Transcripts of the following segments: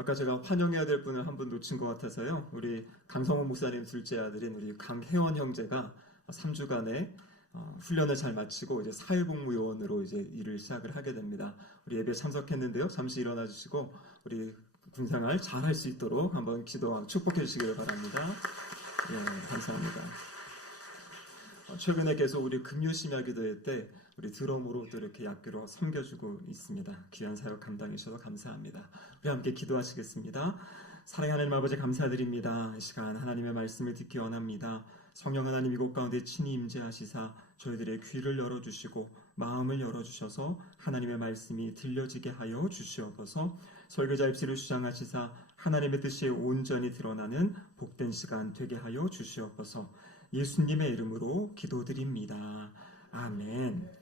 아까 제가 환영해야 될 분을 한 분 놓친 것 같아서요. 우리 강성호 목사님 둘째 아들인 우리 강혜원 형제가 3주간의 훈련을 잘 마치고 이제 사회복무요원으로 이제 일을 시작을 하게 됩니다. 우리 예배에 참석했는데요. 잠시 일어나 주시고 우리 군생활 잘 할 수 있도록 한번 기도하고 축복해 주시길 바랍니다. 예, 감사합니다. 최근에 계속 우리 금요 심야 기도회 때 우리 드럼으로 또 이렇게 약교로 섬겨주고 있습니다. 귀한 사역 감당해 주셔서 감사합니다. 우리 함께 기도하시겠습니다. 사랑하는 하나님 아버지 감사드립니다. 이 시간 하나님의 말씀을 듣기 원합니다. 성령 하나님 이곳 가운데 친히 임재하시사 저희들의 귀를 열어주시고 마음을 열어주셔서 하나님의 말씀이 들려지게 하여 주시옵소서. 설교자 입시를 주장하시사 하나님의 뜻이 온전히 드러나는 복된 시간 되게 하여 주시옵소서. 예수님의 이름으로 기도드립니다. 아멘.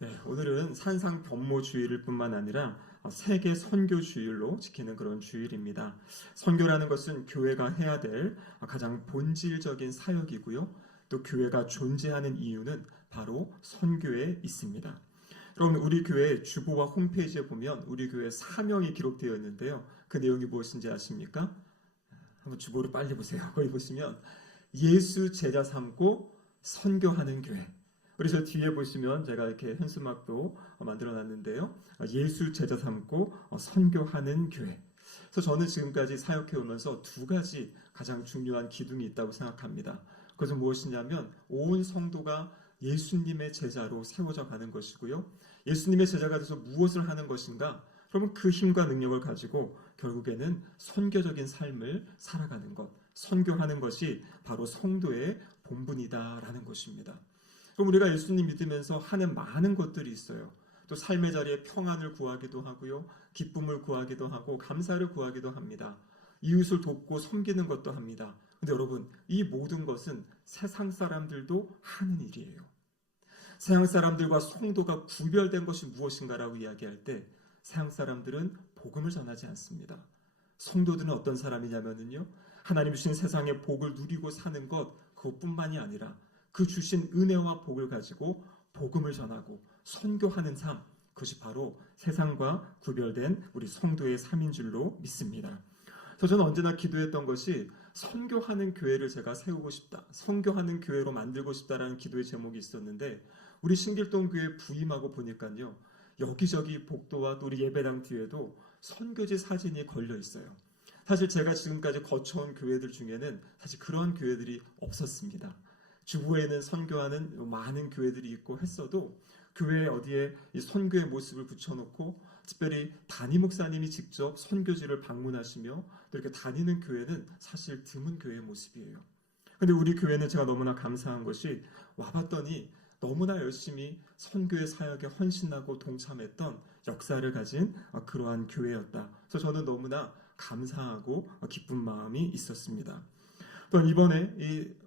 네, 오늘은 산상 변모 주일일 뿐만 아니라 세계 선교 주일로 지키는 그런 주일입니다. 선교라는 것은 교회가 해야 될 가장 본질적인 사역이고요. 또 교회가 존재하는 이유는 바로 선교에 있습니다. 여러분, 우리 교회 주보와 홈페이지에 보면 우리 교회 사명이 기록되어 있는데요. 그 내용이 무엇인지 아십니까? 한번 주보를 빨리 보세요. 거기 보시면 예수 제자 삼고 선교하는 교회. 그래서 뒤에 보시면 제가 이렇게 현수막도 만들어 놨는데요. 예수 제자 삼고 선교하는 교회. 그래서 저는 지금까지 사역해 오면서 두 가지 가장 중요한 기둥이 있다고 생각합니다. 그것은 무엇이냐면 온 성도가 예수님의 제자로 세워져 가는 것이고요. 예수님의 제자가 돼서 무엇을 하는 것인가? 그러면 그 힘과 능력을 가지고 결국에는 선교적인 삶을 살아가는 것, 선교하는 것이 바로 성도의 본분이다라는 것입니다. 그럼 우리가 예수님 믿으면서 하는 많은 것들이 있어요. 또 삶의 자리에 평안을 구하기도 하고요. 기쁨을 구하기도 하고 감사를 구하기도 합니다. 이웃을 돕고 섬기는 것도 합니다. 근데 여러분, 이 모든 것은 세상 사람들도 하는 일이에요. 세상 사람들과 성도가 구별된 것이 무엇인가라고 이야기할 때 세상 사람들은 복음을 전하지 않습니다. 성도들은 어떤 사람이냐면요, 하나님 주신 세상의 복을 누리고 사는 것 그것뿐만이 아니라 그 주신 은혜와 복을 가지고 복음을 전하고 선교하는 삶, 그것이 바로 세상과 구별된 우리 성도의 삶인 줄로 믿습니다. 그래서 저는 언제나 기도했던 것이 선교하는 교회를 제가 세우고 싶다, 선교하는 교회로 만들고 싶다라는 기도의 제목이 있었는데 우리 신길동 교회 부임하고 보니까요, 여기저기 복도와 또 우리 예배당 뒤에도 선교지 사진이 걸려 있어요. 사실 제가 지금까지 거쳐온 교회들 중에는 사실 그런 교회들이 없었습니다. 주부에는 선교하는 많은 교회들이 있고 했어도 교회 어디에 이 선교의 모습을 붙여놓고 특별히 담임 목사님이 직접 선교지를 방문하시며 또 이렇게 다니는 교회는 사실 드문 교회의 모습이에요. 근데 우리 교회는 제가 너무나 감사한 것이 와봤더니 너무나 열심히 선교의 사역에 헌신하고 동참했던 역사를 가진 그러한 교회였다. 그래서 저는 너무나 감사하고 기쁜 마음이 있었습니다. 또 이번에 이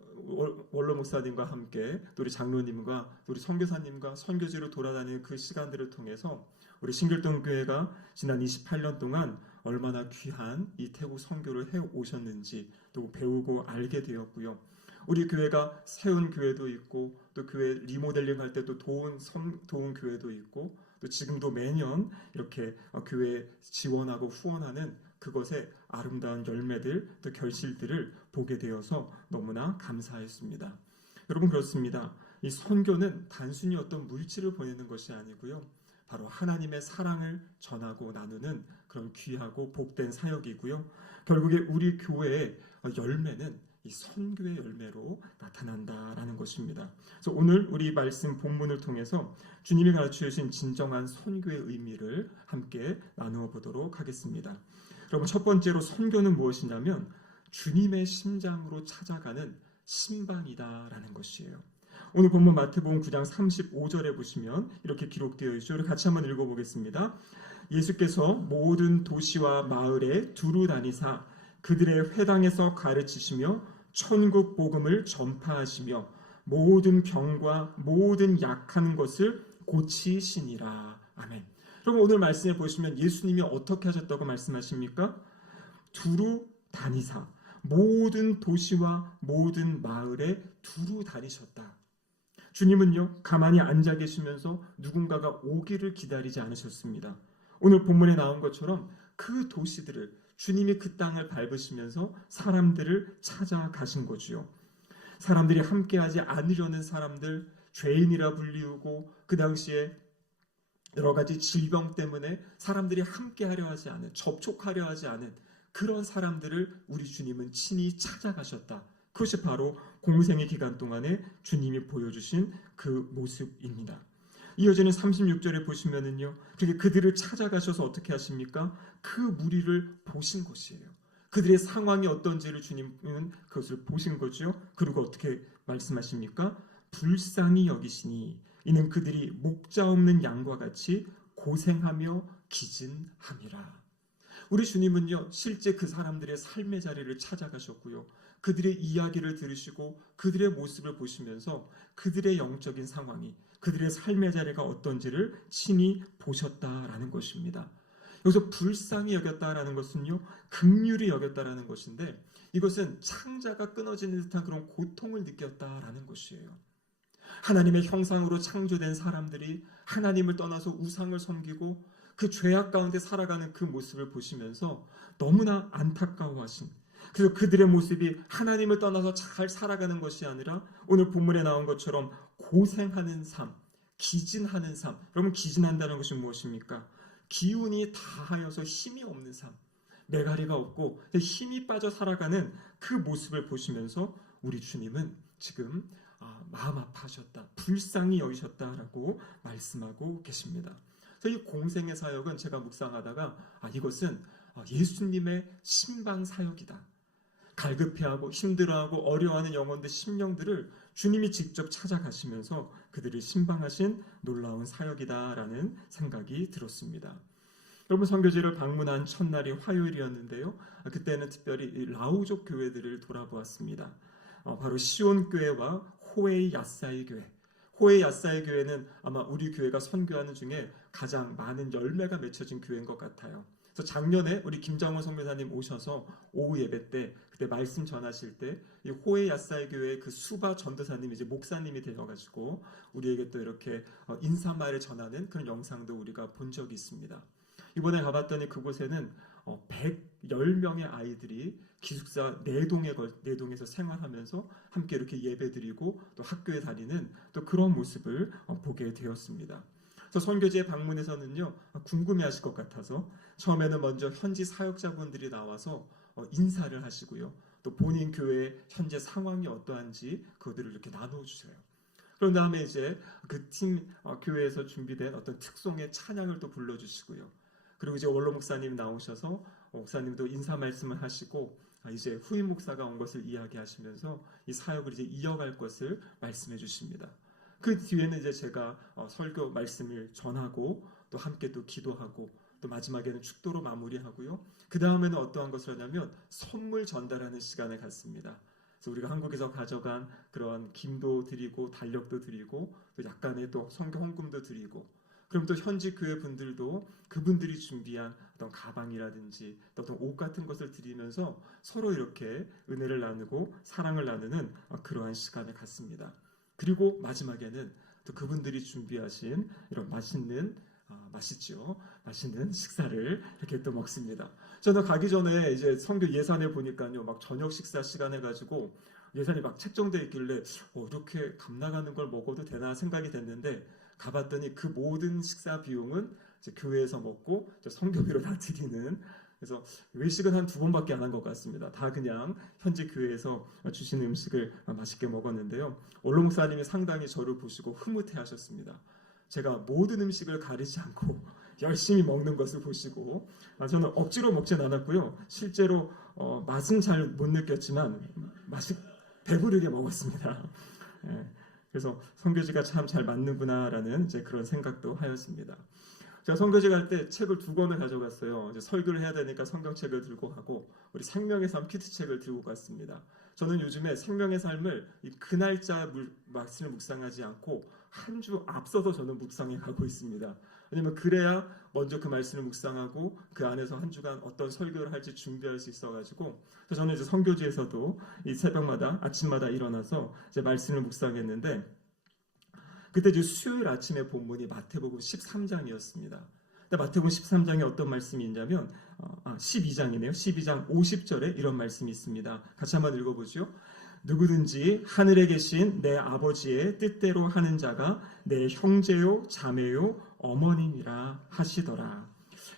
원로 목사님과 함께 또 우리 장로님과 또 우리 선교사님과 선교지로 돌아다니는 그 시간들을 통해서 우리 신길동 교회가 지난 28년 동안 얼마나 귀한 이 태국 선교를 해 오셨는지 또 배우고 알게 되었고요. 우리 교회가 세운 교회도 있고 또 교회 리모델링 할 때 또 도운 교회도 있고 또 지금도 매년 이렇게 교회 지원하고 후원하는 그것의 아름다운 열매들 또 결실들을 보게 되어서 너무나 감사했습니다. 여러분, 그렇습니다. 이 선교는 단순히 어떤 물질을 보내는 것이 아니고요, 바로 하나님의 사랑을 전하고 나누는 그런 귀하고 복된 사역이고요. 결국에 우리 교회의 열매는 이 선교의 열매로 나타난다라는 것입니다. 그래서 오늘 우리 말씀 본문을 통해서 주님이 가르쳐 주신 진정한 선교의 의미를 함께 나누어 보도록 하겠습니다. 여러분, 첫 번째로 선교는 무엇이냐면 주님의 심장으로 찾아가는 신방이다라는 것이에요. 오늘 본문 마태복음 9장 35절에 보시면 이렇게 기록되어 있죠. 우리 같이 한번 읽어보겠습니다. 예수께서 모든 도시와 마을에 두루 다니사 그들의 회당에서 가르치시며 천국 복음을 전파하시며 모든 병과 모든 약한 것을 고치시니라. 아멘. 그럼 오늘 말씀에 보시면 예수님이 어떻게 하셨다고 말씀하십니까? 두루 다니사 모든 도시와 모든 마을에 두루 다니셨다. 주님은요, 가만히 앉아 계시면서 누군가가 오기를 기다리지 않으셨습니다. 오늘 본문에 나온 것처럼 그 도시들을 주님이 그 땅을 밟으시면서 사람들을 찾아가신 거지요. 사람들이 함께하지 않으려는 사람들, 죄인이라 불리우고 그 당시에 여러 가지 질병 때문에 사람들이 함께하려 하지 않은, 접촉하려 하지 않은 그런 사람들을 우리 주님은 친히 찾아가셨다. 그것이 바로 공생의 기간 동안에 주님이 보여주신 그 모습입니다. 이어지는 36절에 보시면은요, 그들을 찾아가셔서 어떻게 하십니까? 그 무리를 보신 것이에요. 그들의 상황이 어떤지를 주님은 그것을 보신 거죠. 그리고 어떻게 말씀하십니까? 불쌍히 여기시니 이는 그들이 목자 없는 양과 같이 고생하며 기진함이라. 우리 주님은요, 실제 그 사람들의 삶의 자리를 찾아가셨고요, 그들의 이야기를 들으시고 그들의 모습을 보시면서 그들의 영적인 상황이, 그들의 삶의 자리가 어떤지를 친히 보셨다라는 것입니다. 여기서 불쌍히 여겼다라는 것은요, 긍휼히 여겼다라는 것인데, 이것은 창자가 끊어지는 듯한 그런 고통을 느꼈다라는 것이에요. 하나님의 형상으로 창조된 사람들이 하나님을 떠나서 우상을 섬기고 그 죄악 가운데 살아가는 그 모습을 보시면서 너무나 안타까워하신, 그래서 그들의 모습이 하나님을 떠나서 잘 살아가는 것이 아니라 오늘 본문에 나온 것처럼 고생하는 삶, 기진하는 삶. 여러분, 기진한다는 것이 무엇입니까? 기운이 다하여서 힘이 없는 삶, 메가리가 없고 힘이 빠져 살아가는 그 모습을 보시면서 우리 주님은 지금 마음 아파하셨다, 불쌍히 여기셨다라고 말씀하고 계십니다. 그래서 이 공생의 사역은 제가 묵상하다가 이것은 예수님의 신방 사역이다. 갈급해하고 힘들어하고 어려워하는 영혼들, 심령들을 주님이 직접 찾아가시면서 그들을 신방하신 놀라운 사역이다라는 생각이 들었습니다. 여러분, 선교지를 방문한 첫날이 화요일이었는데요. 그때는 특별히 라오족 교회들을 돌아보았습니다. 바로 시온 교회와 호에이 야사이 교회. 호에이 야사이 교회는 아마 우리 교회가 선교하는 중에 가장 많은 열매가 맺혀진 교회인 것 같아요. 그래서 작년에 우리 김장원 선교사님 오셔서 오후 예배 때 그때 말씀 전하실 때 이 호에이 야사이 교회의 그 수바 전도사님이 이제 목사님이 되어가지고 우리에게 또 이렇게 인사말을 전하는 그런 영상도 우리가 본 적이 있습니다. 이번에 가봤더니 그곳에는 110명의 아이들이 기숙사 4동에서 생활하면서 함께 이렇게 예배드리고 또 학교에 다니는 또 그런 모습을 보게 되었습니다. 그래서 선교지에 방문해서는요, 궁금해하실 것 같아서 처음에는 먼저 현지 사역자분들이 나와서 인사를 하시고요, 또 본인 교회의 현재 상황이 어떠한지 그들을 이렇게 나눠주세요. 그런 다음에 이제 그 팀 교회에서 준비된 어떤 특송의 찬양을 또 불러주시고요. 그리고 이제 원로 목사님 나오셔서 목사님도 인사 말씀을 하시고 이제 후임 목사가 온 것을 이야기하시면서 이 사역을 이제 이어갈 것을 말씀해 주십니다. 그 뒤에는 이제 제가 설교 말씀을 전하고 또 함께 또 기도하고 또 마지막에는 축도로 마무리하고요. 그 다음에는 어떠한 것을 하냐면 선물 전달하는 시간을 갖습니다. 그래서 우리가 한국에서 가져간 그런 김도 드리고 달력도 드리고 또 약간의 또 성경 헌금도 드리고, 그럼 또 현지 교회 분들도 그분들이 준비한 어떤 가방이라든지 또 어떤 옷 같은 것을 드리면서 서로 이렇게 은혜를 나누고 사랑을 나누는 그러한 시간을 갖습니다. 그리고 마지막에는 또 그분들이 준비하신 이런 맛있는 식사를 이렇게 또 먹습니다. 저는 가기 전에 이제 선교 예산에 보니까요, 막 저녁 식사 시간 해가지고 예산이 막 책정되어 있길래 이렇게 값 나가는 걸 먹어도 되나 생각이 됐는데, 가봤더니 그 모든 식사 비용은 이제 교회에서 먹고 선교비로 다 드리는, 그래서 외식은 한 2번밖에 안 한 것 같습니다. 다 그냥 현지 교회에서 주시는 음식을 맛있게 먹었는데요. 원로 목사님이 상당히 저를 보시고 흐뭇해하셨습니다. 제가 모든 음식을 가리지 않고 열심히 먹는 것을 보시고, 저는 억지로 먹진 않았고요. 실제로 맛은 잘 못 느꼈지만 배부르게 먹었습니다. 그래서 선교지가 참 잘 맞는구나라는 이제 그런 생각도 하였습니다. 제가 선교지 갈 때 책을 2권을 가져갔어요. 이제 설교를 해야 되니까 성경책을 들고 가고, 우리 생명의 삶 큐티책을 들고 갔습니다. 저는 요즘에 생명의 삶을 그 날짜 말씀을 묵상하지 않고 한 주 앞서서 저는 묵상해 가고 있습니다. 왜냐면 그래야 먼저 그 말씀을 묵상하고 그 안에서 한 주간 어떤 설교를 할지 준비할 수 있어가지고, 그래서 저는 이제 선교지에서도 이 새벽마다 아침마다 일어나서 이제 말씀을 묵상했는데, 그때 이제 수요일 아침에 본문이 마태복음 13장이었습니다. 근데 마태복음 13장에 어떤 말씀이 있냐면 12장이네요. 12장 50절에 이런 말씀이 있습니다. 같이 한번 읽어보죠. 누구든지 하늘에 계신 내 아버지의 뜻대로 하는 자가 내 형제요 자매요 어머님이라 하시더라.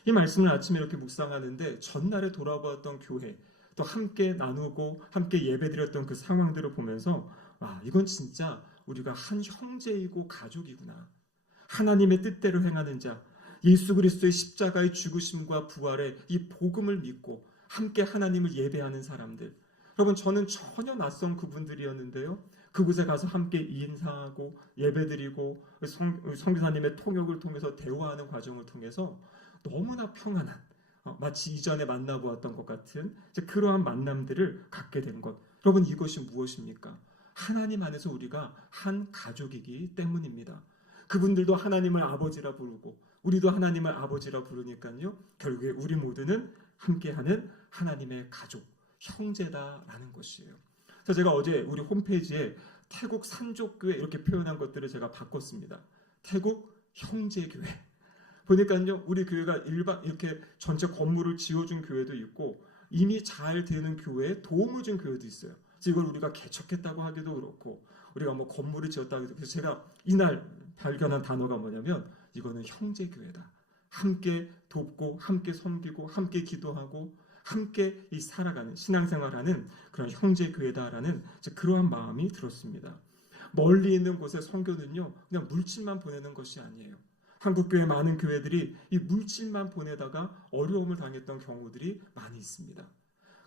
이 말씀을 아침에 이렇게 묵상하는데 전날에 돌아보았던 교회, 또 함께 나누고 함께 예배드렸던 그 상황들을 보면서 이건 진짜 우리가 한 형제이고 가족이구나. 하나님의 뜻대로 행하는 자, 예수 그리스도의 십자가의 죽으심과 부활의 이 복음을 믿고 함께 하나님을 예배하는 사람들. 여러분, 저는 전혀 낯선 그분들이었는데요. 그곳에 가서 함께 인사하고 예배드리고 선교사님의 통역을 통해서 대화하는 과정을 통해서 너무나 평안한, 마치 이전에 만나보았던 것 같은 그러한 만남들을 갖게 된 것. 여러분, 이것이 무엇입니까? 하나님 안에서 우리가 한 가족이기 때문입니다. 그분들도 하나님을 아버지라 부르고 우리도 하나님을 아버지라 부르니까요. 결국에 우리 모두는 함께하는 하나님의 가족, 형제다라는 것이에요. 그래서 제가 어제 우리 홈페이지에 태국 산족교회 이렇게 표현한 것들을 제가 바꿨습니다. 태국 형제교회. 보니까요, 우리 교회가 이렇게 전체 건물을 지어준 교회도 있고 이미 잘 되는 교회에 도움을 준 교회도 있어요. 그래서 이걸 우리가 개척했다고 하기도 그렇고 우리가 뭐 건물을 지었다고 해도, 그래서 제가 이날 발견한 단어가 뭐냐면 이거는 형제교회다. 함께 돕고 함께 섬기고 함께 기도하고 함께 이 살아가는 신앙생활하는 그런 형제교회다라는 그러한 마음이 들었습니다. 멀리 있는 곳에 선교는요, 그냥 물질만 보내는 것이 아니에요. 한국교회 많은 교회들이 이 물질만 보내다가 어려움을 당했던 경우들이 많이 있습니다.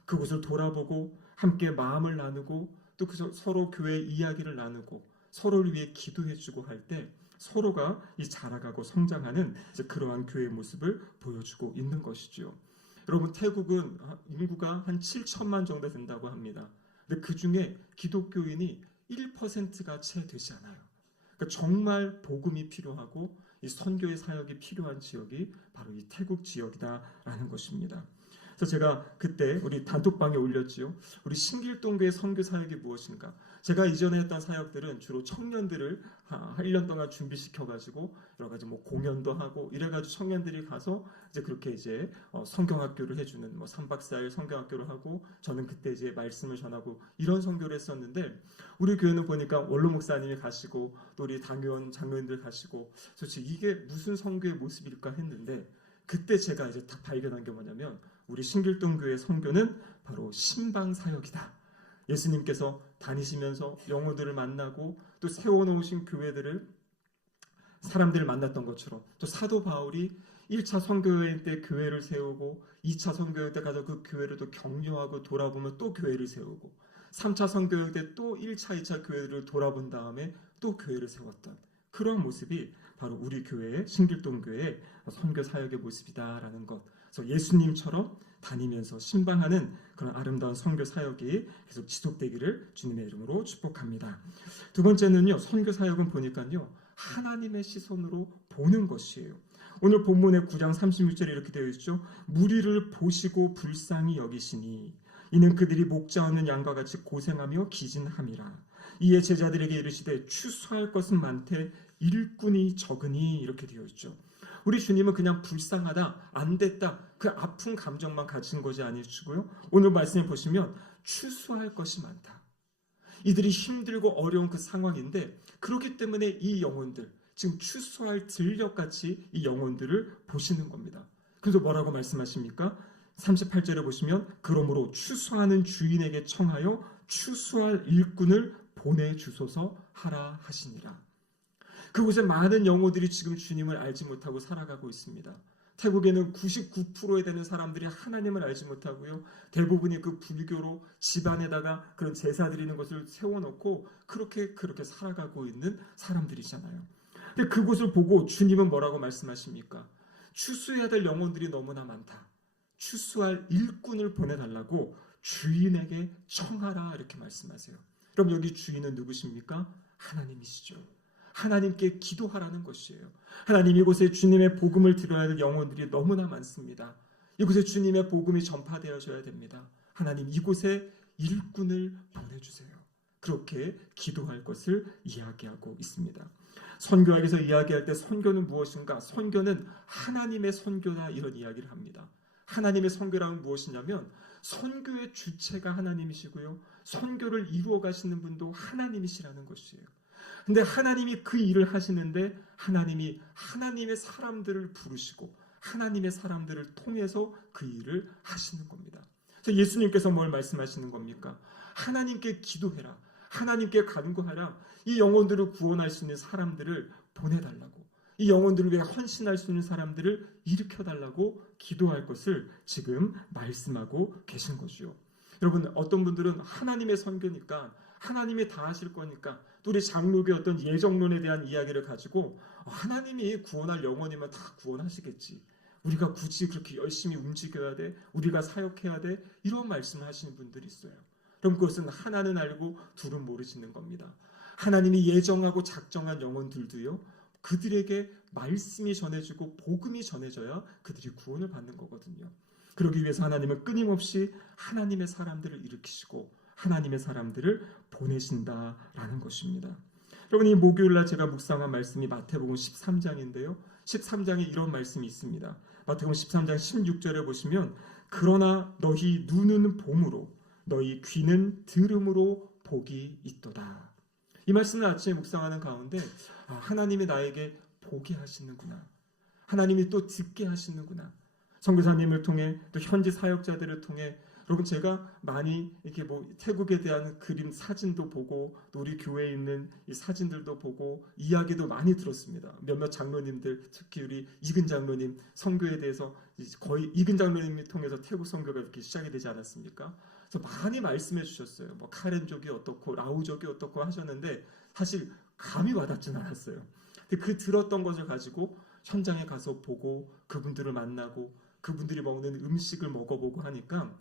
그곳을 돌아보고 함께 마음을 나누고 또 서로 교회 이야기를 나누고 서로를 위해 기도해주고 할 때 서로가 이 자라가고 성장하는 그러한 교회의 모습을 보여주고 있는 것이죠. 여러분, 태국은 인구가 한 7천만 정도 된다고 합니다. 근데 그 중에 기독교인이 1%가 채 되지 않아요. 그러니까 정말 복음이 필요하고 이 선교의 사역이 필요한 지역이 바로 이 태국 지역이다라는 것입니다. 그래서 제가 그때 우리 단톡방에 올렸지요. 우리 신길동교의 선교 사역이 무엇인가? 제가 이전에 했던 사역들은 주로 청년들을 1년 동안 준비시켜가지고 여러 가지 뭐 공연도 하고 이래가지고 청년들이 가서 이제 그렇게 이제 성경학교를 해주는 3박 4일 성경학교를 하고 저는 그때 이제 말씀을 전하고 이런 선교를 했었는데 우리 교회는 보니까 원로 목사님이 가시고 또 우리 당회원 장로님들 가시고 도대체 이게 무슨 선교의 모습일까 했는데 그때 제가 이제 딱 발견한 게 뭐냐면 우리 신길동 교회 선교는 바로 신방 사역이다. 예수님께서 다니시면서 영혼들을 만나고 또 세워놓으신 교회들을 사람들을 만났던 것처럼 또 사도 바울이 1차 선교여행 때 교회를 세우고 2차 선교여행 때 가서 그 교회를 또 격려하고 돌아보면 또 교회를 세우고 3차 선교여행 때 또 1차, 2차 교회를 돌아본 다음에 또 교회를 세웠던 그런 모습이 바로 우리 교회의 신길동 교회의 선교 사역의 모습이다라는 것. 그래서 예수님처럼 다니면서 신방하는 그런 아름다운 선교 사역이 계속 지속되기를 주님의 이름으로 축복합니다. 두 번째는요, 선교 사역은 보니까요, 하나님의 시선으로 보는 것이에요. 오늘 본문의 9장 36절에 이렇게 되어 있죠. 무리를 보시고 불쌍히 여기시니 이는 그들이 목자 없는 양과 같이 고생하며 기진함이라. 이에 제자들에게 이르시되 추수할 것은 많되 일꾼이 적으니 이렇게 되어 있죠. 우리 주님은 그냥 불쌍하다, 안 됐다, 그 아픈 감정만 가진 것이 아니시고요. 오늘 말씀에 보시면 추수할 것이 많다. 이들이 힘들고 어려운 그 상황인데 그렇기 때문에 이 영혼들, 지금 추수할 들녘같이 이 영혼들을 보시는 겁니다. 그래서 뭐라고 말씀하십니까? 38절에 보시면 그러므로 추수하는 주인에게 청하여 추수할 일꾼을 보내주소서 하라 하시니라. 그곳에 많은 영혼들이 지금 주님을 알지 못하고 살아가고 있습니다. 태국에는 99%에 되는 사람들이 하나님을 알지 못하고요. 대부분이 그 불교로 집안에다가 그런 제사 드리는 것을 세워놓고 그렇게 살아가고 있는 사람들이잖아요. 근데 그곳을 보고 주님은 뭐라고 말씀하십니까? 추수해야 될 영혼들이 너무나 많다. 추수할 일꾼을 보내달라고 주인에게 청하라 이렇게 말씀하세요. 그럼 여기 주인은 누구십니까? 하나님이시죠. 하나님께 기도하라는 것이에요. 하나님, 이곳에 주님의 복음을 들어야 할 영혼들이 너무나 많습니다. 이곳에 주님의 복음이 전파되어져야 됩니다. 하나님, 이곳에 일꾼을 보내주세요. 그렇게 기도할 것을 이야기하고 있습니다. 선교학에서 이야기할 때 선교는 무엇인가? 선교는 하나님의 선교다, 이런 이야기를 합니다. 하나님의 선교란 무엇이냐면 선교의 주체가 하나님이시고요, 선교를 이루어 가시는 분도 하나님이시라는 것이에요. 근데 하나님이 그 일을 하시는데 하나님이 하나님의 사람들을 부르시고 하나님의 사람들을 통해서 그 일을 하시는 겁니다. 그래서 예수님께서 뭘 말씀하시는 겁니까? 하나님께 기도해라, 하나님께 간구하라, 이 영혼들을 구원할 수 있는 사람들을 보내달라고, 이 영혼들을 위해 헌신할 수 있는 사람들을 일으켜달라고 기도할 것을 지금 말씀하고 계신 거죠. 여러분, 어떤 분들은 하나님의 선교니까 하나님이 다 하실 거니까, 또 우리 장로교의 어떤 예정론에 대한 이야기를 가지고 하나님이 구원할 영혼이면 다 구원하시겠지, 우리가 굳이 그렇게 열심히 움직여야 돼, 우리가 사역해야 돼, 이런 말씀을 하시는 분들이 있어요. 그럼 그것은 하나는 알고 둘은 모르시는 겁니다. 하나님이 예정하고 작정한 영혼들도요, 그들에게 말씀이 전해지고 복음이 전해져야 그들이 구원을 받는 거거든요. 그러기 위해서 하나님은 끊임없이 하나님의 사람들을 일으키시고 하나님의 사람들을 보내신다라는 것입니다. 여러분, 이 목요일날 제가 묵상한 말씀이 마태복음 13장인데요. 13장에 이런 말씀이 있습니다. 마태복음 13장 16절에 보시면, 그러나 너희 눈은 봄으로 너희 귀는 들음으로 복이 있도다. 이 말씀을 아침에 묵상하는 가운데 하나님이 나에게 보게 하시는구나, 하나님이 또 듣게 하시는구나, 선교사님을 통해 또 현지 사역자들을 통해, 여러분 제가 많이 이렇게 태국에 대한 그림 사진도 보고 또 우리 교회에 있는 이 사진들도 보고 이야기도 많이 들었습니다. 몇몇 장로님들, 특히 우리 이근 장로님 선교에 대해서 거의 이근 장로님을 통해서 태국 선교가 이렇게 시작이 되지 않았습니까? 그래서 많이 말씀해 주셨어요. 카렌족이 어떻고 라우족이 어떻고 하셨는데 사실 감이 와닿지는 않았어요. 근데 그 들었던 것을 가지고 현장에 가서 보고 그분들을 만나고 그분들이 먹는 음식을 먹어보고 하니까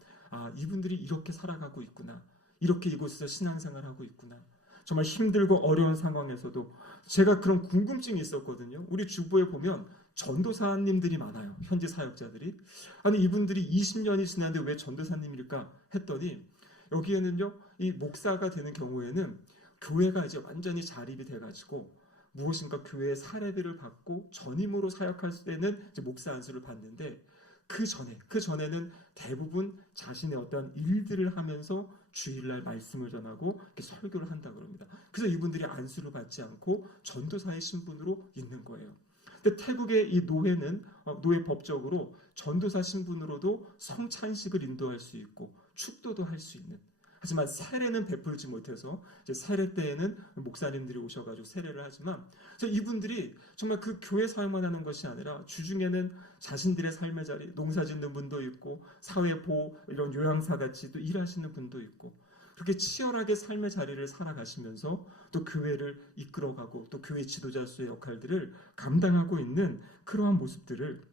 이분들이 이렇게 살아가고 있구나, 이렇게 이곳에서 신앙생활하고 있구나. 정말 힘들고 어려운 상황에서도 제가 그런 궁금증이 있었거든요. 우리 주부에 보면 전도사님들이 많아요. 현지 사역자들이. 아니 이분들이 20년이 지났는데 왜 전도사님일까 했더니, 여기에는요, 이 목사가 되는 경우에는 교회가 이제 완전히 자립이 돼가지고 무엇인가 교회의 사례비를 받고 전임으로 사역할 때는 이제 목사 안수를 받는데, 그 전에는 대부분 자신의 어떤 일들을 하면서 주일날 말씀을 전하고 이렇게 설교를 한다고 합니다. 그래서 이분들이 안수를 받지 않고 전도사의 신분으로 있는 거예요. 근데 태국의 이 노회는 노회 법적으로 전도사 신분으로도 성찬식을 인도할 수 있고 축도도 할 수 있는, 하지만 세례는 베풀지 못해서 이제 세례 때에는 목사님들이 오셔가지고 세례를 하지만, 이분들이 정말 그 교회 사역만 하는 것이 아니라 주중에는 자신들의 삶의 자리, 농사 짓는 분도 있고 사회보호 이런 요양사 같이 또 일하시는 분도 있고, 그렇게 치열하게 삶의 자리를 살아가시면서 또 교회를 이끌어가고 또 교회 지도자수의 역할들을 감당하고 있는 그러한 모습들을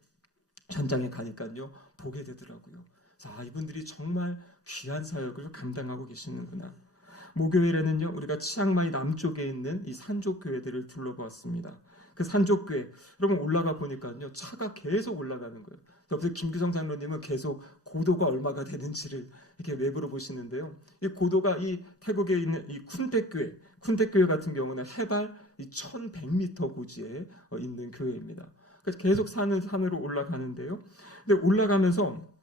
현장에 가니까요 보게 되더라고요. 자, 이분들이 정말 귀한 사역을 감당하고 계시는구나. 목요일에는요, 우리가 치앙마이 남쪽에 있는 이 산족 교회들을 둘러보았습니다. 그 산족 교회, 여러분 올라가 보니까요, 차가 계속 올라가는 거예요. 옆에서 김규성 장로님은 계속 고도가 얼마가 되는지를 이렇게 외부로 보시는데요. 이 고도가 이 태국에 있는 이 쿤택 교회 같은 경우는 해발 1100m 고지에 있는 교회입니다. 그래서 계속 산으로 올라가는데요. 근데 올라가면서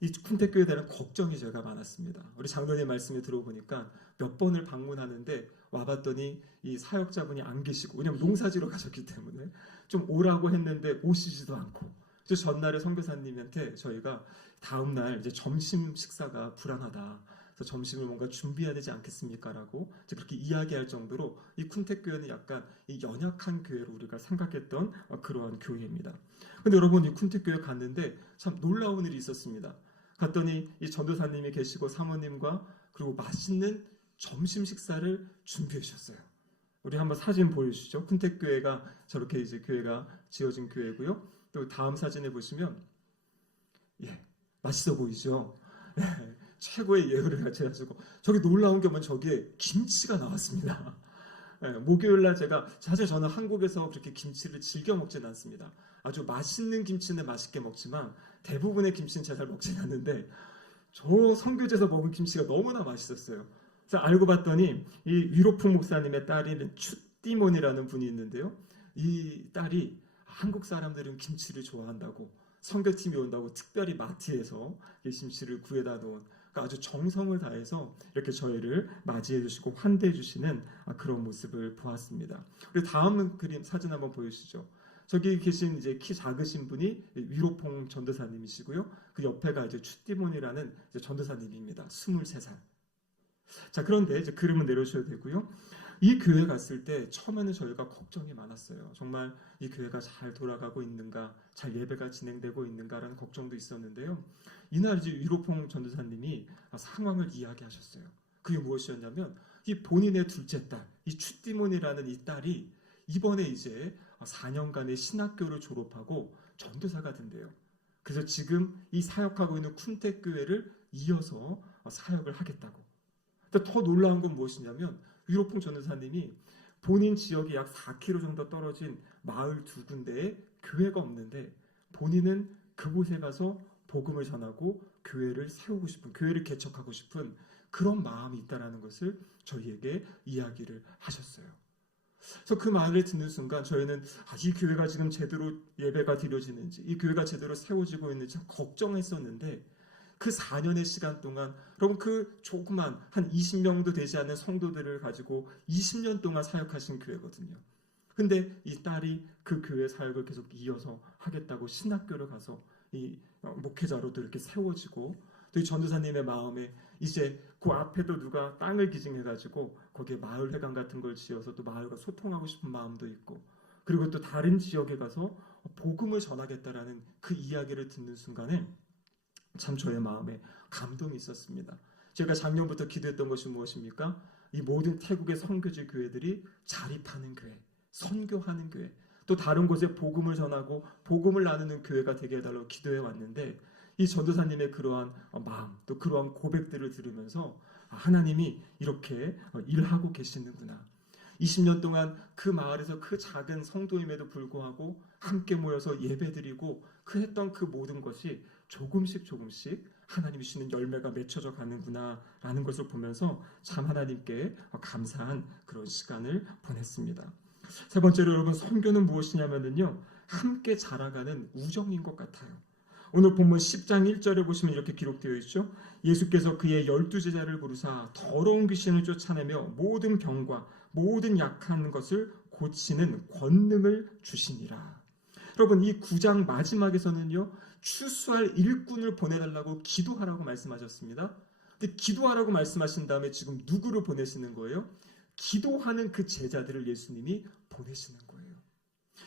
이 쿤택 교회에 대한 걱정이 제가 많았습니다. 우리 장로님 말씀을 들어보니까 몇 번을 방문하는데 와봤더니 이 사역자분이 안 계시고, 왜냐면 농사지러 가셨기 때문에 좀 오라고 했는데 오시지도 않고, 그래서 전날에 선교사님한테 저희가 다음날 이제 점심 식사가 불안하다, 그래서 점심을 뭔가 준비해야 되지 않겠습니까라고 그렇게 이야기할 정도로 이 쿤택 교회는 약간 이 연약한 교회로 우리가 생각했던 그러한 교회입니다. 근데 여러분, 이 쿤택 교회 갔는데 참 놀라운 일이 있었습니다. 갔더니 이 전도사님이 계시고 사모님과 그리고 맛있는 점심 식사를 준비해 주셨어요. 우리 한번 사진 보여주시죠. 쿤택 교회가 저렇게 이제 교회가 지어진 교회고요. 또 다음 사진에 보시면 맛있어 보이죠. 최고의 예우를 같이 해가지고 저기 놀라운 게 뭐냐면 저기에 김치가 나왔습니다. 목요일날 사실 저는 한국에서 그렇게 김치를 즐겨 먹지는 않습니다. 아주 맛있는 김치는 맛있게 먹지만 대부분의 김치는 잘 먹지는 않는데 저 선교제에서 먹은 김치가 너무나 맛있었어요. 그래서 알고 봤더니 이 위로풍 목사님의 딸인 춥디몬이라는 분이 있는데요. 이 딸이 한국 사람들은 김치를 좋아한다고 선교팀이 온다고 특별히 마트에서 이 김치를 구해다 놓은 아주 정성을 다해서 이렇게 저희를 맞이해 주시고 환대해 주시는 그런 모습을 보았습니다. 그리고 다음 그림 사진 한번 보여주시죠. 저기 계신 이제 키 작으신 분이 위로퐁 전도사님이시고요. 그 옆에가 이제 추띠몬이라는 전도사님입니다. 23살. 자, 그런데 이제 그림은 내려주셔야 되고요. 이 교회 갔을 때 처음에는 저희가 걱정이 많았어요. 정말 이 교회가 잘 돌아가고 있는가, 잘 예배가 진행되고 있는가라는 걱정도 있었는데요. 이날 이제 위로퐁 전도사님이 상황을 이야기하셨어요. 그게 무엇이었냐면 이 본인의 둘째 딸, 이 추띠몬이라는 이 딸이 이번에 이제 4년간의 신학교를 졸업하고 전도사가 된대요. 그래서 지금 이 사역하고 있는 쿤텍 교회를 이어서 사역을 하겠다고. 더 놀라운 건 무엇이냐면 위로풍 전도사님이 본인 지역이 약 4km 정도 떨어진 마을 두 군데에 교회가 없는데 본인은 그곳에 가서 복음을 전하고 교회를 세우고 싶은, 교회를 개척하고 싶은 그런 마음이 있다는 것을 저희에게 이야기를 하셨어요. 그래서 그 말을 듣는 순간 저희는 이 교회가 지금 제대로 예배가 드려지는지, 이 교회가 제대로 세워지고 있는지 걱정했었는데 그 4년의 시간 동안 여러분 그 조그만 한 20명도 되지 않는 성도들을 가지고 20년 동안 사역하신 교회거든요. 근데 이 딸이 그 교회 사역을 계속 이어서 하겠다고 신학교를 가서 이 목회자로도 이렇게 세워지고 또 이 전도사님의 마음에 이제 그 앞에도 누가 땅을 기증해가지고 거기에 마을회관 같은 걸 지어서 또 마을과 소통하고 싶은 마음도 있고 그리고 또 다른 지역에 가서 복음을 전하겠다라는 그 이야기를 듣는 순간에 참 저의 마음에 감동이 있었습니다. 제가 작년부터 기도했던 것이 무엇입니까? 이 모든 태국의 선교지 교회들이 자립하는 교회, 선교하는 교회, 또 다른 곳에 복음을 전하고 복음을 나누는 교회가 되게 해달라고 기도해 왔는데 이 전도사님의 그러한 마음, 또 그러한 고백들을 들으면서 하나님이 이렇게 일하고 계시는구나. 20년 동안 그 마을에서 그 작은 성도임에도 불구하고 함께 모여서 예배드리고 그 했던 그 모든 것이 조금씩 하나님이 주시는 열매가 맺혀져 가는구나 라는 것을 보면서 참 하나님께 감사한 그런 시간을 보냈습니다. 세 번째로 여러분, 선교는 무엇이냐면요, 함께 자라가는 우정인 것 같아요. 오늘 본문 10장 1절에 보시면 이렇게 기록되어 있죠. 예수께서 그의 12제자를 부르사 더러운 귀신을 쫓아내며 모든 병과 모든 약한 것을 고치는 권능을 주시니라. 여러분, 이 9장 마지막에서는요, 추수할 일꾼을 보내달라고 기도하라고 말씀하셨습니다. 근데 기도하라고 말씀하신 다음에 지금 누구를 보내시는 거예요? 기도하는 그 제자들을 예수님이 보내시는 거예요.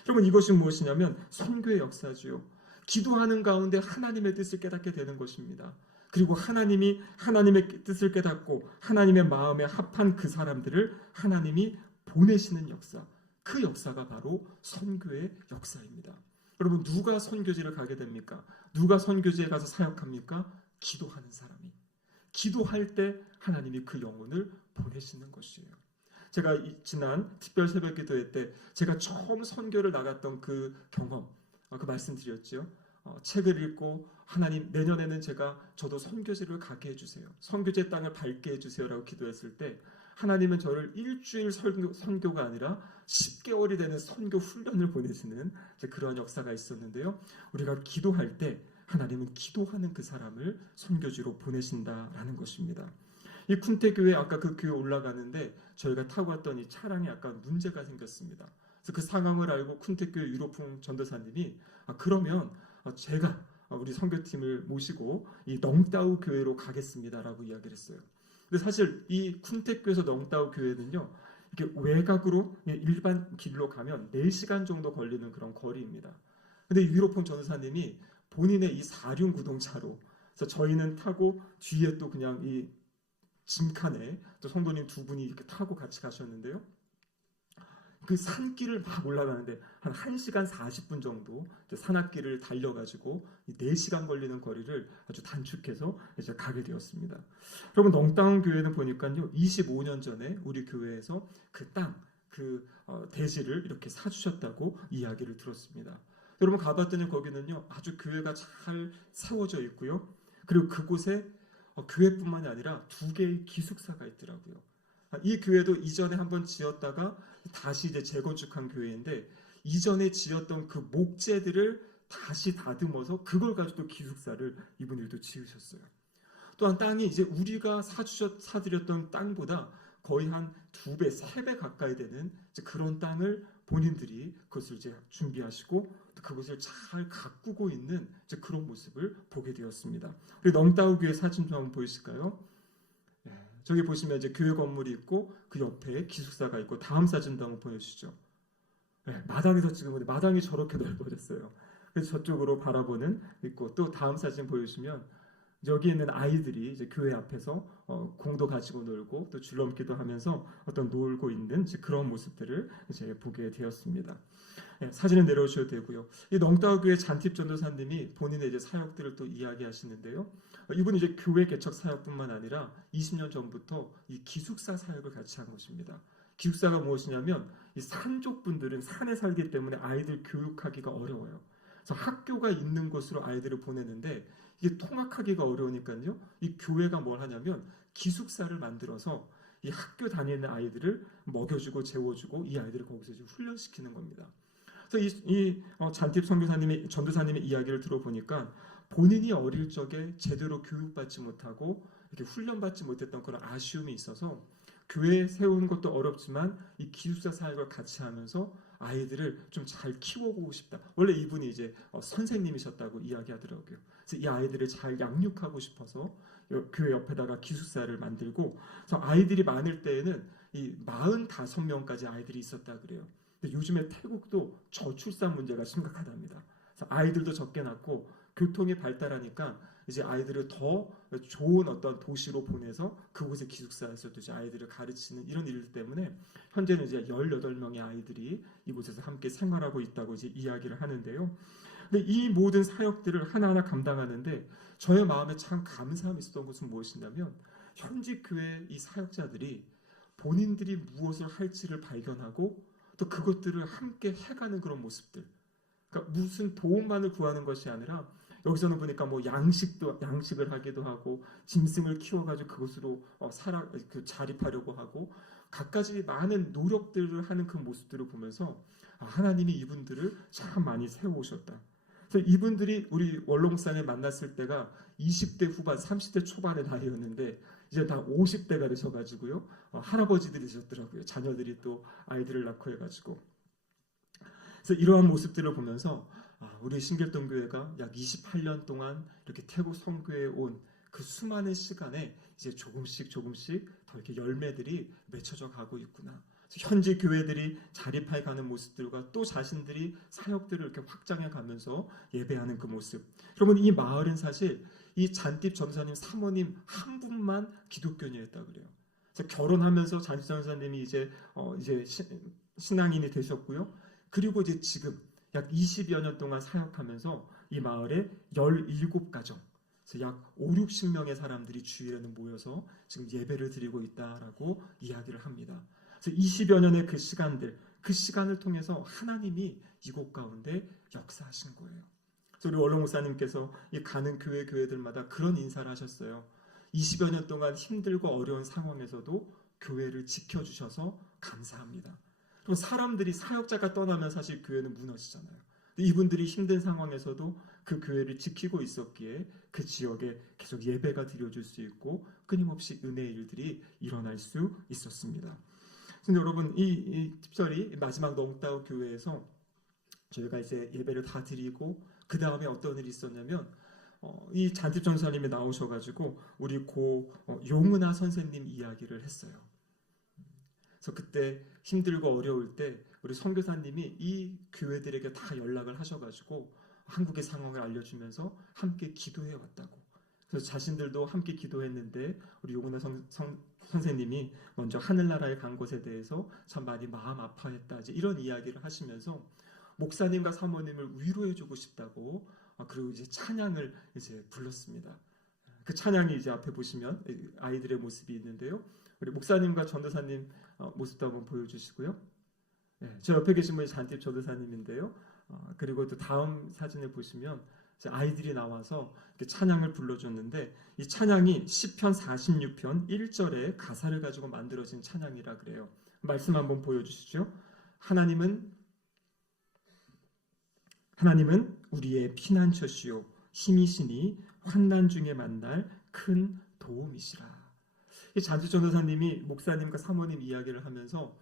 여러분, 이것이 무엇이냐면 선교의 역사지요. 기도하는 가운데 하나님의 뜻을 깨닫게 되는 것입니다. 그리고 하나님이 하나님의 뜻을 깨닫고 하나님의 마음에 합한 그 사람들을 하나님이 보내시는 역사, 그 역사가 바로 선교의 역사입니다. 여러분, 누가 선교지를 가게 됩니까? 누가 선교지에 가서 사역합니까? 기도하는 사람이. 기도할 때 하나님이 그 영혼을 보내시는 것이에요. 제가 지난 특별 새벽 기도회 때 제가 처음 선교를 나갔던 그 경험, 그 말씀드렸죠. 책을 읽고 하나님, 내년에는 저도 선교지를 가게 해주세요. 선교지의 땅을 밟게 해주세요라고 기도했을 때 하나님은 저를 일주일 선교가 아니라 10개월이 되는 선교 훈련을 보내시는 그러한 역사가 있었는데요. 우리가 기도할 때 하나님은 기도하는 그 사람을 선교지로 보내신다라는 것입니다. 이 쿤테 교회, 아까 그 교회 올라가는데 저희가 타고 왔던 이 차량에 약간 문제가 생겼습니다. 그래서 그 상황을 알고 쿤테 교회 유로풍 전도사님이 그러면 제가 우리 선교팀을 모시고 이 넝따우 교회로 가겠습니다라고 이야기를 했어요. 근데 사실 이 쿤테 교회에서 넝따우 교회는요, 이렇게 외곽으로 일반 길로 가면 4시간 정도 걸리는 그런 거리입니다. 근데 유로풍 전도사님이 본인의 이 4륜 구동차로, 그래서 저희는 타고 뒤에 또 그냥 이 짐칸에 또 성도님 2분이 이렇게 타고 같이 가셨는데요. 그 산길을 막 올라가는데 한 1시간 40분 정도 산악길을 달려가지고 4시간 걸리는 거리를 아주 단축해서 이제 가게 되었습니다. 여러분, 넝따운 교회는 보니까요, 25년 전에 우리 교회에서 그 땅, 대지를 이렇게 사주셨다고 이야기를 들었습니다. 여러분, 가봤더니 거기는요, 아주 교회가 잘 세워져 있고요. 그리고 그곳에 교회뿐만이 아니라 2개의 기숙사가 있더라고요. 이 교회도 이전에 한번 지었다가 다시 이제 재건축한 교회인데 이전에 지었던 그 목재들을 다시 다듬어서 그걸 가지고 기숙사를 이분들도 지으셨어요. 또한 땅이 이제 우리가 사드렸던 땅보다 거의 한 2배, 3배 가까이 되는 그런 땅을 본인들이 그것을 이제 준비하시고 또 그것을 잘 가꾸고 있는 그런 모습을 보게 되었습니다. 우리 넘다우 교회 사진 좀 한번 보이실까요? 저기 보시면 이제 교회 건물이 있고 그 옆에 기숙사가 있고 다음 사진도 한번 보여주시죠. 마당에서 찍은 건데 마당이 저렇게 넓어졌어요. 그래서 저쪽으로 바라보는 있고 또 다음 사진 보여주시면 여기 있는 아이들이 이제 교회 앞에서 공도 가지고 놀고 또 줄넘기도 하면서 어떤 놀고 있는 그런 모습들을 이제 보게 되었습니다. 사진을 내려오셔도 되고요. 이 넝따우 교회 잔팁 전도사님이 본인의 이제 사역들을 또 이야기하시는데요. 이분이 이제 교회 개척 사역뿐만 아니라 20년 전부터 이 기숙사 사역을 같이 한 것입니다. 기숙사가 무엇이냐면 이 산족 분들은 산에 살기 때문에 아이들 교육하기가 어려워요. 그래서 학교가 있는 곳으로 아이들을 보내는데 이게 통학하기가 어려우니까요. 이 교회가 뭘 하냐면 기숙사를 만들어서 이 학교 다니는 아이들을 먹여주고 재워주고 이 아이들을 거기서 이제 훈련시키는 겁니다. 그래서 잔팁 선교사님의 전도사님의 이야기를 들어보니까 본인이 어릴 적에 제대로 교육받지 못하고 이렇게 훈련받지 못했던 그런 아쉬움이 있어서 교회 세우는 것도 어렵지만 이 기숙사 사역을 같이 하면서 아이들을 좀 잘 키워보고 싶다. 원래 이분이 이제 선생님이셨다고 이야기하더라고요. 그래서 이 아이들을 잘 양육하고 싶어서 교회 옆에다가 기숙사를 만들고, 그래서 아이들이 많을 때에는 이 45명까지 아이들이 있었다 그래요. 근데 요즘에 태국도 저출산 문제가 심각하답니다. 그래서 아이들도 적게 낳고 교통이 발달하니까 이제 아이들을 더 좋은 어떤 도시로 보내서 그곳의 기숙사에서도 이제 아이들을 가르치는 이런 일 때문에 현재는 이제 18명의 아이들이 이곳에서 함께 생활하고 있다고 이제 이야기를 하는데요. 근데 이 모든 사역들을 하나하나 감당하는데 저의 마음에 참 감사함이 있었던 것은 무엇이냐면 현지 교회 이 사역자들이 본인들이 무엇을 할지를 발견하고 또 그것들을 함께 해가는 그런 모습들. 그러니까 무슨 도움만을 구하는 것이 아니라 여기서는 보니까 뭐 양식을 하기도 하고 짐승을 키워가지고 그것으로 자립하려고 하고 갖가지 많은 노력들을 하는 그 모습들을 보면서 하나님이 이분들을 참 많이 세워오셨다. 그래서 이분들이 우리 원로목사님 만났을 때가 20대 후반, 30대 초반의 나이였는데 이제 다 50대가 되셔가지고요. 할아버지들이 되셨더라고요. 자녀들이 또 아이들을 낳고 해가지고. 그래서 이러한 모습들을 보면서 우리 신길동 교회가 약 28년 동안 이렇게 태국 선교에 온 그 수많은 시간에 이제 조금씩 더 이렇게 열매들이 맺혀져 가고 있구나. 현지 교회들이 자립해 가는 모습들과 또 자신들이 사역들을 이렇게 확장해 가면서 예배하는 그 모습. 여러분 이 마을은 사실 이 잔팁 전사님 사모님 한 분만 기독교인이었다 그래요. 그래서 결혼하면서 잔팁 전사님이 이제 신앙인이 되셨고요. 그리고 이제 지금 약 20여 년 동안 사역하면서 이 마을에 17가정, 그래서 약 5, 60명의 사람들이 주일에는 모여서 지금 예배를 드리고 있다라고 이야기를 합니다. 그래서 20여 년의 그 시간을 통해서 하나님이 이곳 가운데 역사하신 거예요. 그래서 우리 원로 목사님께서 이 가는 교회들마다 그런 인사를 하셨어요. 20여 년 동안 힘들고 어려운 상황에서도 교회를 지켜주셔서 감사합니다. 그리고 사람들이 사역자가 떠나면 사실 교회는 무너지잖아요. 이분들이 힘든 상황에서도 그 교회를 지키고 있었기에 그 지역에 계속 예배가 드려질 수 있고 끊임없이 은혜의 일들이 일어날 수 있었습니다. 근데 여러분 특별히 마지막 넝따우 교회에서 저희가 이제 예배를 다 드리고 그 다음에 어떤 일이 있었냐면 이 잔팁 전사님이 나오셔가지고 우리 용은아 선생님 이야기를 했어요. 그래서 그때 힘들고 어려울 때 우리 선교사님이 이 교회들에게 다 연락을 하셔가지고 한국의 상황을 알려주면서 함께 기도해 왔다고. 그래서 자신들도 함께 기도했는데 우리 용은아 선생님이 먼저 하늘나라에 간 것에 대해서 참 많이 마음 아파했다. 이런 이야기를 하시면서 목사님과 사모님을 위로해주고 싶다고 그리고 이제 찬양을 이제 불렀습니다. 그 찬양이 이제 앞에 보시면 아이들의 모습이 있는데요. 우리 목사님과 전도사님 모습도 한번 보여주시고요. 저 옆에 계신 분이 잔팁 전도사님인데요. 그리고 또 다음 사진을 보시면 아이들이 나와서 찬양을 불러줬는데 이 찬양이 시편 46편 1절의 가사를 가지고 만들어진 찬양이라 그래요. 말씀 한번 보여주시죠. 하나님은 우리의 피난처시요 힘이시니 환난 중에 만날 큰 도움이시라. 이 잔주 전도사님이 목사님과 사모님 이야기를 하면서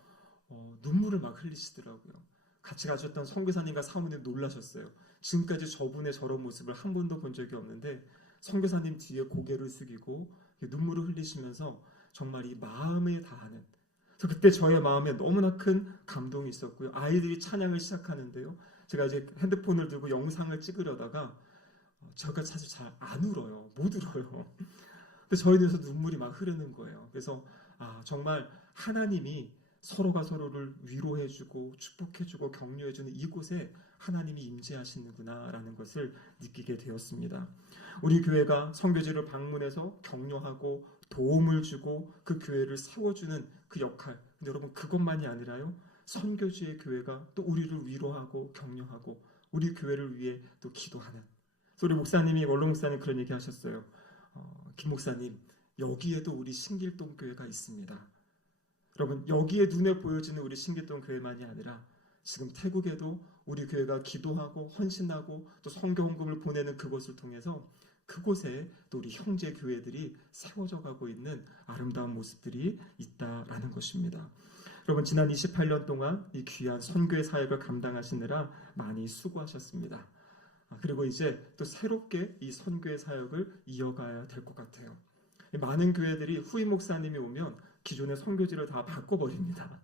눈물을 막 흘리시더라고요. 같이 가셨던 선교사님과 사모님 놀라셨어요. 지금까지 저분의 저런 모습을 한 번도 본 적이 없는데 선교사님 뒤에 고개를 숙이고 눈물을 흘리시면서 정말 이 마음에 닿는, 그래서 그때 저의 마음에 너무나 큰 감동이 있었고요. 아이들이 찬양을 시작하는데요. 제가 이제 핸드폰을 들고 영상을 찍으려다가 제가 사실 잘 안 울어요. 못 울어요. 근데 저희 눈에서 눈물이 막 흐르는 거예요. 그래서 정말 하나님이 서로가 서로를 위로해주고 축복해주고 격려해주는 이곳에 하나님이 임재하시는구나라는 것을 느끼게 되었습니다. 우리 교회가 선교지를 방문해서 격려하고 도움을 주고 그 교회를 세워주는 그 역할, 근데 여러분 그것만이 아니라요, 선교지의 교회가 또 우리를 위로하고 격려하고 우리 교회를 위해 또 기도하는, 우리 목사님이 원로 목사님 그런 얘기 하셨어요. 김 목사님, 여기에도 우리 신길동 교회가 있습니다. 여러분 여기에 눈에 보여지는 우리 신길동 교회만이 아니라 지금 태국에도 우리 교회가 기도하고 헌신하고 또 선교 헌금을 보내는 그것을 통해서 그곳에 또 우리 형제 교회들이 세워져 가고 있는 아름다운 모습들이 있다라는 것입니다. 여러분 지난 28년 동안 이 귀한 선교의 사역을 감당하시느라 많이 수고하셨습니다. 그리고 이제 또 새롭게 이 선교의 사역을 이어가야 될 것 같아요. 많은 교회들이 후임 목사님이 오면 기존의 선교지를 다 바꿔버립니다.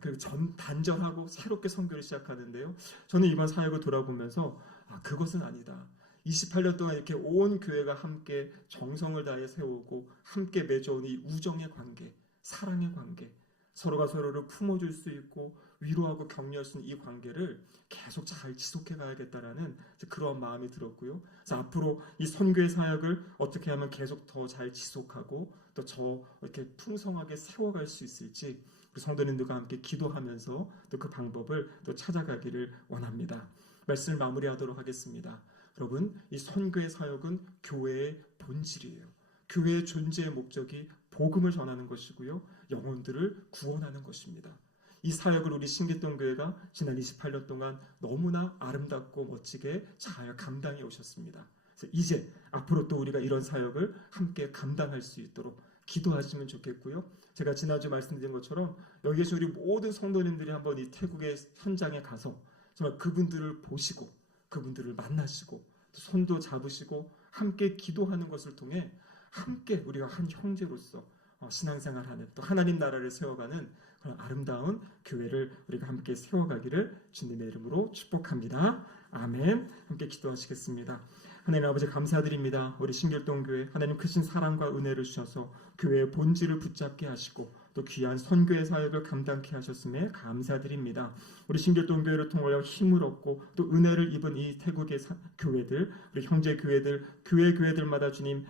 그리고 단절하고 새롭게 선교를 시작하는데요. 저는 이번 사역을 돌아보면서 그것은 아니다. 28년 동안 이렇게 온 교회가 함께 정성을 다해 세우고 함께 맺어온 이 우정의 관계, 사랑의 관계, 서로가 서로를 품어줄 수 있고 위로하고 격려할 수 있는 이 관계를 계속 잘 지속해 가야겠다라는 그런 마음이 들었고요. 그래서 앞으로 이 선교의 사역을 어떻게 하면 계속 더 잘 지속하고 또 이렇게 풍성하게 세워갈 수 있을지 우리 성도님들과 함께 기도하면서 또 그 방법을 또 찾아가기를 원합니다. 말씀을 마무리하도록 하겠습니다. 여러분, 이 선교의 사역은 교회의 본질이에요. 교회의 존재의 목적이 복음을 전하는 것이고요, 영혼들을 구원하는 것입니다. 이 사역을 우리 신길동 교회가 지난 28년 동안 너무나 아름답고 멋지게 잘 감당해 오셨습니다. 그래서 이제 앞으로 또 우리가 이런 사역을 함께 감당할 수 있도록 기도하시면 좋겠고요. 제가 지난주 말씀드린 것처럼 여기에서 우리 모든 성도님들이 한번 이 태국의 현장에 가서 정말 그분들을 보시고 그분들을 만나시고 손도 잡으시고 함께 기도하는 것을 통해 함께 우리가 한 형제로서 신앙생활하는 또 하나님 나라를 세워가는 그런 아름다운 교회를 우리가 함께 세워가기를 주님의 이름으로 축복합니다. 아멘. 함께 기도하시겠습니다. 하나님 아버지 감사드립니다. 우리 신길동 교회 하나님 크신 사랑과 은혜를 주셔서 교회의 본질을 붙잡게 하시고 또 귀한 선교의 사역을 감당케 하셨음에 감사드립니다. 우리 신길동 교회를 통하여 힘을 얻고 또 은혜를 입은 이 태국의 교회들, 우리 형제 교회들, 교회들마다 주님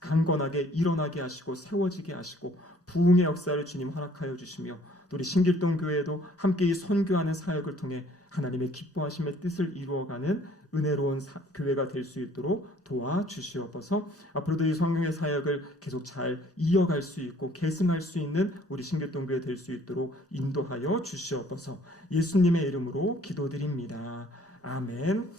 강건하게 일어나게 하시고 세워지게 하시고 부흥의 역사를 주님 허락하여 주시며 또 우리 신길동 교회도 함께 이 선교하는 사역을 통해 하나님의 기뻐하심의 뜻을 이루어가는 은혜로운 교회가 될 수 있도록 도와주시옵소서. 앞으로도 이 성경의 사역을 계속 잘 이어갈 수 있고 계승할 수 있는 우리 신길동 교회 될 수 있도록 인도하여 주시옵소서. 예수님의 이름으로 기도드립니다. 아멘.